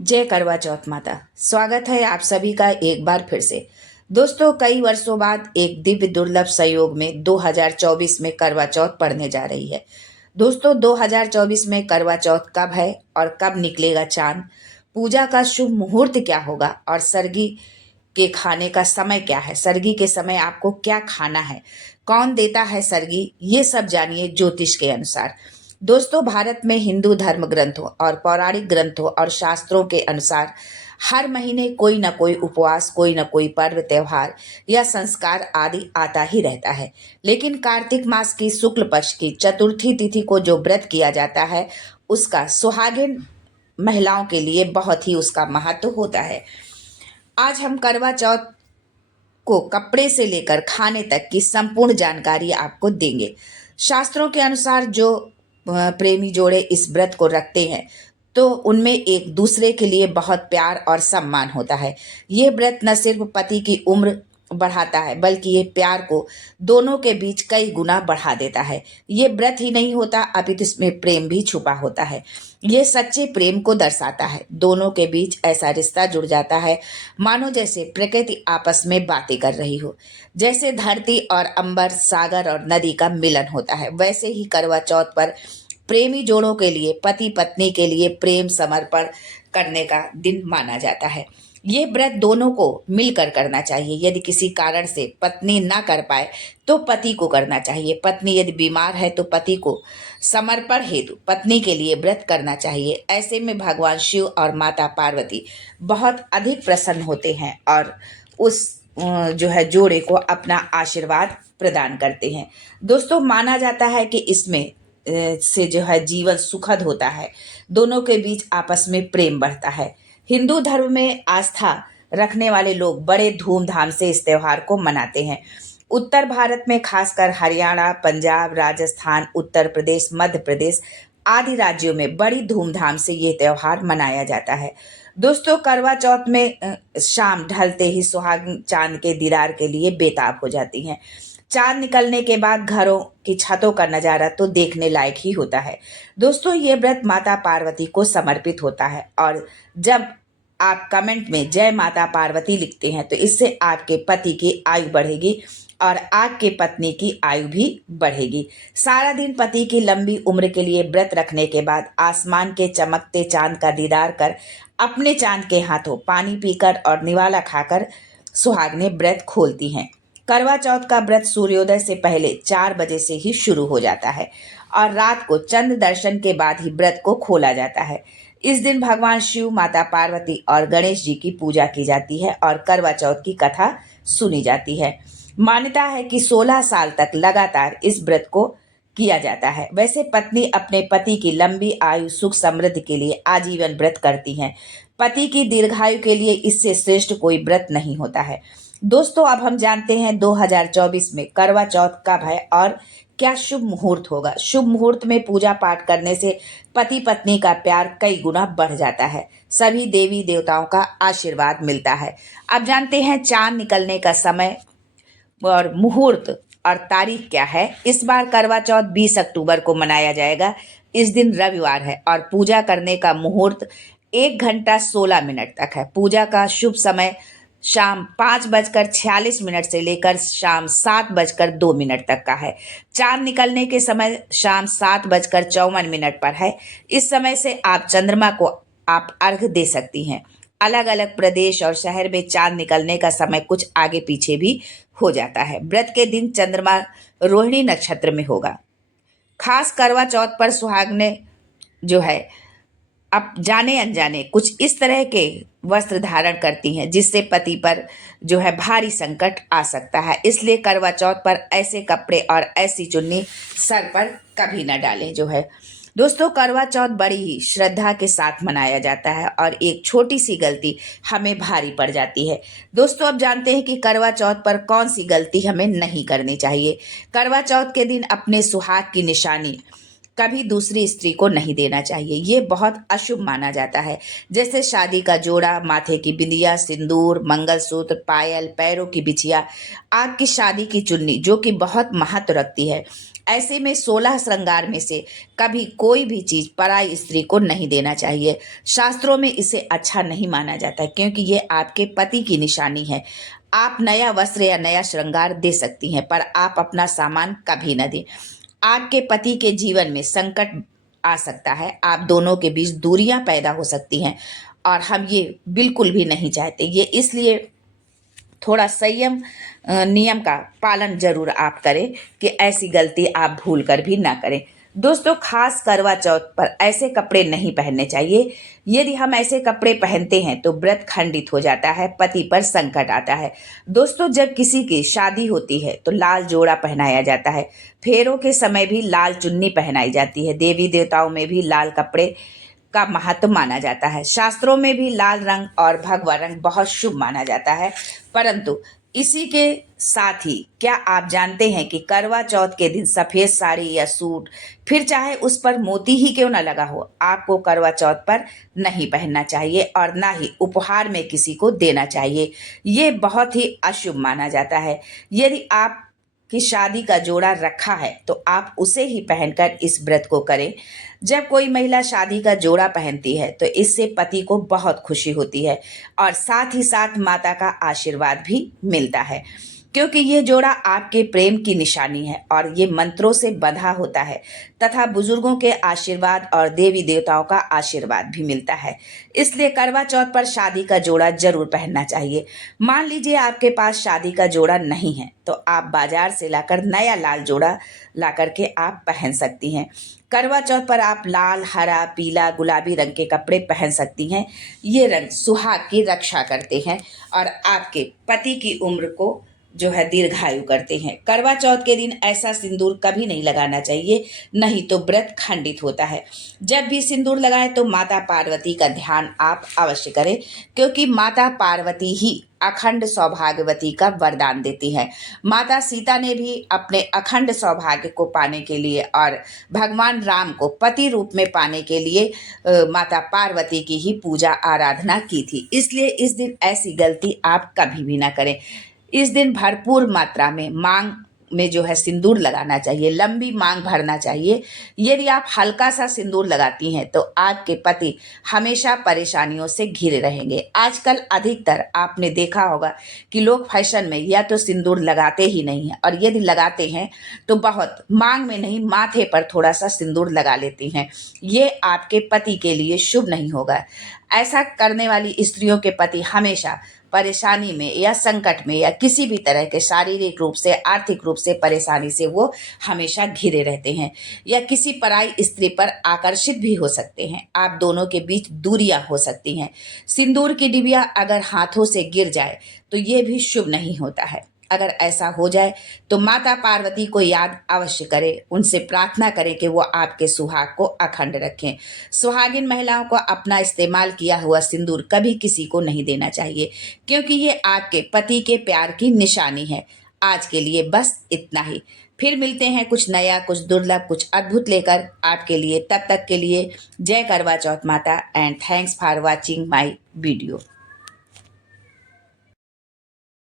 जय करवा चौथ माता। स्वागत है आप सभी का एक बार फिर से। दोस्तों, कई वर्षों बाद एक दिव्य दुर्लभ संयोग में 2024 में करवा चौथ पड़ने जा रही है। दोस्तों, 2024 में करवा चौथ कब है और कब निकलेगा चांद, पूजा का शुभ मुहूर्त क्या होगा और सरगी के खाने का समय क्या है, सरगी के समय आपको क्या खाना है, कौन देता है सरगी, ये सब जानिए ज्योतिष के अनुसार। दोस्तों, भारत में हिंदू धर्म ग्रंथों और पौराणिक ग्रंथों और शास्त्रों के अनुसार हर महीने कोई न कोई उपवास, कोई न कोई पर्व, त्योहार या संस्कार आदि आता ही रहता है। लेकिन कार्तिक मास की शुक्ल पक्ष की चतुर्थी तिथि को जो व्रत किया जाता है, उसका सुहागिन महिलाओं के लिए बहुत ही उसका महत्व होता है। आज हम करवा चौथ को कपड़े से लेकर खाने तक की संपूर्ण जानकारी आपको देंगे। शास्त्रों के अनुसार जो प्रेमी जोड़े इस व्रत को रखते हैं तो उनमें एक दूसरे के लिए बहुत प्यार और सम्मान होता है। ये व्रत न सिर्फ पति की उम्र बढ़ाता है बल्कि ये प्यार को दोनों के बीच कई गुना बढ़ा देता है। ये व्रत ही नहीं होता अपितु इसमें प्रेम भी छुपा होता है। ये सच्चे प्रेम को दर्शाता है। दोनों के बीच ऐसा रिश्ता जुड़ जाता है मानो जैसे प्रकृति आपस में बातें कर रही हो। जैसे धरती और अंबर, सागर और नदी का मिलन होता है, वैसे ही करवा चौथ पर प्रेमी जोड़ों के लिए, पति पत्नी के लिए प्रेम समर्पण करने का दिन माना जाता है। ये व्रत दोनों को मिलकर करना चाहिए। यदि किसी कारण से पत्नी ना कर पाए तो पति को करना चाहिए। पत्नी यदि बीमार है तो पति को समर्पण हेतु पत्नी के लिए व्रत करना चाहिए। ऐसे में भगवान शिव और माता पार्वती बहुत अधिक प्रसन्न होते हैं और उस जो है जोड़े को अपना आशीर्वाद प्रदान करते हैं। दोस्तों, माना जाता है कि इसमें से जो है जीवन सुखद होता है, दोनों के बीच आपस में प्रेम बढ़ता है। हिंदू धर्म में आस्था रखने वाले लोग बड़े धूमधाम से इस त्योहार को मनाते हैं। उत्तर भारत में खासकर हरियाणा, पंजाब, राजस्थान, उत्तर प्रदेश, मध्य प्रदेश आदि राज्यों में बड़ी धूमधाम से ये त्योहार मनाया जाता है। दोस्तों, करवा चौथ में शाम ढलते ही सुहागिन चांद के दीदार के लिए बेताब हो जाती हैं। चांद निकलने के बाद घरों की छतों का नजारा तो देखने लायक ही होता है। दोस्तों, ये व्रत माता पार्वती को समर्पित होता है और जब आप कमेंट में जय माता पार्वती लिखते हैं तो इससे आपके पति की आयु बढ़ेगी और आपके पत्नी की आयु भी बढ़ेगी। सारा दिन पति की लंबी उम्र के लिए व्रत रखने के बाद आसमान के चमकते चांद का दीदार कर अपने चांद के हाथों पानी पीकर और निवाला खाकर सुहागनें व्रत खोलती हैं। करवा चौथ का व्रत सूर्योदय से पहले 4 बजे से ही शुरू हो जाता है और रात को चंद्र दर्शन के बाद ही व्रत को खोला जाता है। इस दिन भगवान शिव, माता पार्वती और गणेश जी की पूजा की जाती है और करवा चौथ की कथा सुनी जाती है। मान्यता है कि 16 साल तक लगातार इस व्रत को किया जाता है। वैसे पत्नी अपने पति की लंबी आयु, सुख, समृद्धि के लिए आजीवन व्रत करती हैं। पति की दीर्घायु के लिए इससे श्रेष्ठ कोई व्रत नहीं होता है। दोस्तों, अब हम जानते हैं 2024 में करवा चौथ कब है और क्या शुभ मुहूर्त होगा। शुभ मुहूर्त में पूजा पाठ करने से पति पत्नी का प्यार कई गुना बढ़ जाता है। सभी देवी देवताओं का आशीर्वाद मिलता है। अब जानते हैं चांद निकलने का समय और मुहूर्त और तारीख क्या है। इस बार करवा चौथ 20 अक्टूबर को मनाया जाएगा। इस दिन रविवार है और पूजा करने का मुहूर्त 1 घंटा 16 मिनट तक है। पूजा का शुभ समय शाम 5:46 से लेकर शाम 7:02 तक का है। चांद निकलने के समय शाम 7:54 पर है। इस समय से आप चंद्रमा को आप अर्घ दे सकती हैं। अलग अलग प्रदेश और शहर में चांद निकलने का समय कुछ आगे पीछे भी हो जाता है। व्रत के दिन चंद्रमा रोहिणी नक्षत्र में होगा। खास करवा चौथ पर सुहागनें जो है अब जाने अनजाने कुछ इस तरह के वस्त्र धारण करती हैं जिससे पति पर जो है भारी संकट आ सकता है। इसलिए करवा चौथ पर ऐसे कपड़े और ऐसी चुन्नी सर पर कभी न डालें जो है। दोस्तों, करवा चौथ बड़ी ही श्रद्धा के साथ मनाया जाता है और एक छोटी सी गलती हमें भारी पड़ जाती है। दोस्तों, अब जानते हैं कि करवा चौथ पर कौन सी गलती हमें नहीं करनी चाहिए। करवा चौथ के दिन अपने सुहाग की निशानी कभी दूसरी स्त्री को नहीं देना चाहिए। ये बहुत अशुभ माना जाता है। जैसे शादी का जोड़ा, माथे की बिंदिया, सिंदूर, मंगलसूत्र, पायल, पैरों की बिछिया, आपकी शादी की चुन्नी जो कि बहुत महत्व रखती है। ऐसे में 16 श्रृंगार में से कभी कोई भी चीज पराई स्त्री को नहीं देना चाहिए। शास्त्रों में इसे अच्छा नहीं माना जाता है, क्योंकि ये आपके पति की निशानी है। आप नया वस्त्र या नया श्रृंगार दे सकती हैं, पर आप अपना सामान कभी न दें। आपके पति के जीवन में संकट आ सकता है, आप दोनों के बीच दूरियां पैदा हो सकती हैं, और हम ये बिल्कुल भी नहीं चाहते। ये इसलिए थोड़ा संयम नियम का पालन जरूर आप करें कि ऐसी गलती आप भूल कर भी ना करें। दोस्तों, खास करवा चौथ पर ऐसे कपड़े नहीं पहनने चाहिए। यदि हम ऐसे कपड़े पहनते हैं तो व्रत खंडित हो जाता है, पति पर संकट आता है। दोस्तों, जब किसी की शादी होती है तो लाल जोड़ा पहनाया जाता है। फेरों के समय भी लाल चुन्नी पहनाई जाती है। देवी देवताओं में भी लाल कपड़े का महत्व माना जाता है। शास्त्रों में भी लाल रंग और भगवा रंग बहुत शुभ माना जाता है। परंतु इसी के साथ ही क्या आप जानते हैं कि करवा चौथ के दिन सफेद साड़ी या सूट, फिर चाहे उस पर मोती ही क्यों ना लगा हो, आपको करवा चौथ पर नहीं पहनना चाहिए और ना ही उपहार में किसी को देना चाहिए। ये बहुत ही अशुभ माना जाता है। यदि आप की शादी का जोड़ा रखा है तो आप उसे ही पहनकर इस व्रत को करें। जब कोई महिला शादी का जोड़ा पहनती है तो इससे पति को बहुत खुशी होती है और साथ ही साथ माता का आशीर्वाद भी मिलता है, क्योंकि ये जोड़ा आपके प्रेम की निशानी है और ये मंत्रों से बंधा होता है तथा बुजुर्गों के आशीर्वाद और देवी देवताओं का आशीर्वाद भी मिलता है। इसलिए करवा चौथ पर शादी का जोड़ा जरूर पहनना चाहिए। मान लीजिए आपके पास शादी का जोड़ा नहीं है तो आप बाजार से लाकर नया लाल जोड़ा ला करके आप पहन सकती हैं। करवा चौथ पर आप लाल, हरा, पीला, गुलाबी रंग के कपड़े पहन सकती हैं। ये रंग सुहाग की रक्षा करते हैं और आपके पति की उम्र को जो है दीर्घायु करते हैं। करवा चौथ के दिन ऐसा सिंदूर कभी नहीं लगाना चाहिए, नहीं तो व्रत खंडित होता है। जब भी सिंदूर लगाएं तो माता पार्वती का ध्यान आप अवश्य करें, क्योंकि माता पार्वती ही अखंड सौभाग्यवती का वरदान देती है। माता सीता ने भी अपने अखंड सौभाग्य को पाने के लिए और भगवान राम को पति रूप में पाने के लिए माता पार्वती की ही पूजा आराधना की थी। इसलिए इस दिन ऐसी गलती आप कभी भी ना करें। इस दिन भरपूर मात्रा में मांग में जो है सिंदूर लगाना चाहिए, लंबी मांग भरना चाहिए। यदि आप हल्का सा सिंदूर लगाती हैं तो आपके पति हमेशा परेशानियों से घिरे रहेंगे। आजकल अधिकतर आपने देखा होगा कि लोग फैशन में या तो सिंदूर लगाते ही नहीं हैं, और यदि लगाते हैं तो बहुत मांग में नहीं, माथे पर थोड़ा सा सिंदूर लगा लेती हैं। ये आपके पति के लिए शुभ नहीं होगा। ऐसा करने वाली स्त्रियों के पति हमेशा परेशानी में या संकट में या किसी भी तरह के शारीरिक रूप से, आर्थिक रूप से परेशानी से वो हमेशा घिरे रहते हैं या किसी पराई स्त्री पर आकर्षित भी हो सकते हैं। आप दोनों के बीच दूरियां हो सकती हैं। सिंदूर की डिबिया अगर हाथों से गिर जाए तो ये भी शुभ नहीं होता है। अगर ऐसा हो जाए तो माता पार्वती को याद अवश्य करें, उनसे प्रार्थना करें कि वो आपके सुहाग को अखंड रखें। सुहागिन महिलाओं को अपना इस्तेमाल किया हुआ सिंदूर कभी किसी को नहीं देना चाहिए, क्योंकि ये आपके पति के प्यार की निशानी है। आज के लिए बस इतना ही। फिर मिलते हैं कुछ नया, कुछ दुर्लभ, कुछ अद्भुत लेकर आपके लिए। तब तक के लिए जय करवा चौथ माता and thanks for watching my video.